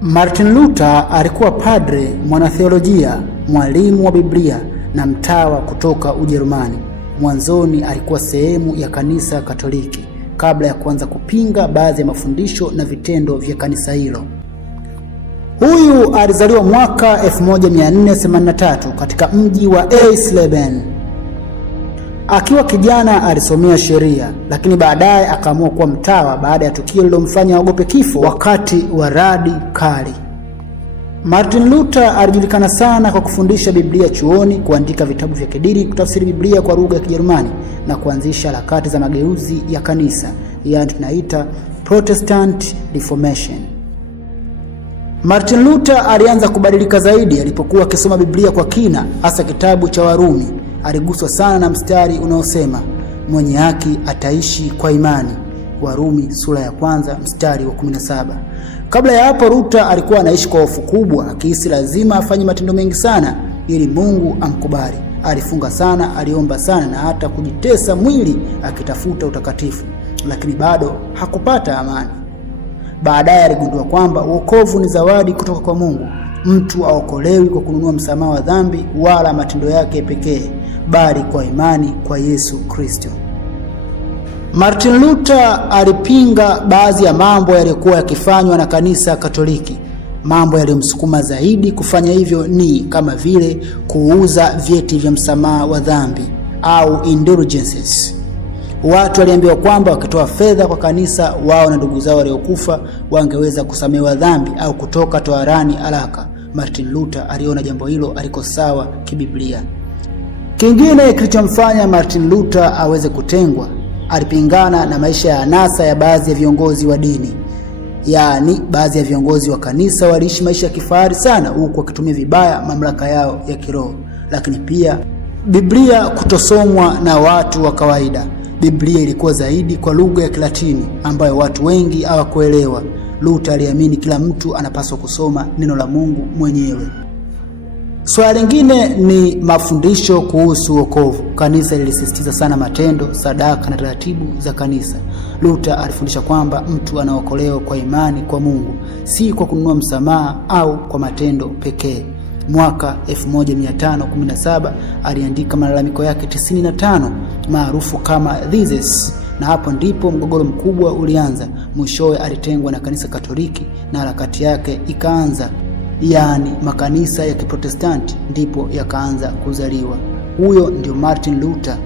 Martin Luther alikuwa padre, mwanatheolojia, mwalimu wa Biblia na mtawa kutoka Ujerumani. Mwanzoni alikuwa sehemu ya kanisa Katoliki kabla ya kuanza kupinga baadhi ya mafundisho na vitendo vya kanisa hilo. Huyu alizaliwa mwaka 1483 katika mji wa Eisleben. Akiwa kijana alisomea sheria, lakini baadaye akaamua kuwa mtawa baada ya tukio lililomfanya aogope kifo wakati wa radi kali. Martin Luther alijulikana sana kwa kufundisha Biblia chuoni, kuandika vitabu vya kidini, kutafsiri Biblia kwa lugha ya Kijerumani na kuanzisha harakati za mageuzi ya kanisa, yaani tunaita Protestant Reformation. Martin Luther alianza kubadilika zaidi alipokuwa akisoma Biblia kwa kina, hasa kitabu cha Warumi. Aliguswa sana na mstari unaosema mwenye haki ataishi kwa imani, Warumi sura ya 1 mstari wa 17. Kabla ya hapo Luther alikuwa anaishi kwa hofu kubwa, akihisi lazima afanye matendo mengi sana ili Mungu amkubali. Alifunga sana, aliomba sana na hata kujitesa mwili akitafuta utakatifu, lakini bado hakupata amani. Baadaye aligundua kwamba wokovu ni zawadi kutoka kwa Mungu. Mtu haokolewi kwa kununua msamaha wa dhambi wala matendo yake pekee, bali kwa imani kwa Yesu Kristo. Martin Luther alipinga baadhi ya mambo yaliyokuwa yakifanywa na kanisa Katoliki. Mambo yaliyomsukuma zaidi kufanya hivyo ni kama vile kuuza vyeti vya msamaha wa dhambi au indulgences. Watu waliambiwa kwamba wakitoa fedha kwa kanisa, wao na ndugu zao waliokufa wangeweza kusamehewa dhambi au kutoka toharani haraka. Martin Luther aliona jambo hilo aliko sawa kibiblia. Kingine kilichomfanya Martin Luther aweze kutengwa, alipingana na maisha ya anasa ya baadhi ya viongozi wa dini. Yaani baadhi ya viongozi wa kanisa waliishi maisha ya kifahari sana, huku wakitumia vibaya mamlaka yao ya kiroho. Lakini pia Biblia kutosomwa na watu wa kawaida. Biblia ilikuwa zaidi kwa lugha ya Kilatini ambayo watu wengi hawakuelewa. Luther aliamini kila mtu anapaswa kusoma neno la Mungu mwenyewe. Swala lingine ni mafundisho kuhusu wokovu. Kanisa lilisisitiza sana matendo, sadaka na taratibu za kanisa. Luther alifundisha kwamba mtu anaokolewa kwa imani kwa Mungu, si kwa kununua msamaha au kwa matendo pekee. Mwaka 1517 aliandika malalamiko yake 95 maarufu kama Theses, na hapo ndipo mgogoro mkubwa ulianza. Mwishowe alitengwa na kanisa Katoliki na harakati yake ikaanza, yaani makanisa ya Kiprotestanti ndipo yakaanza kuzaliwa. Huyo ndio Martin Luther.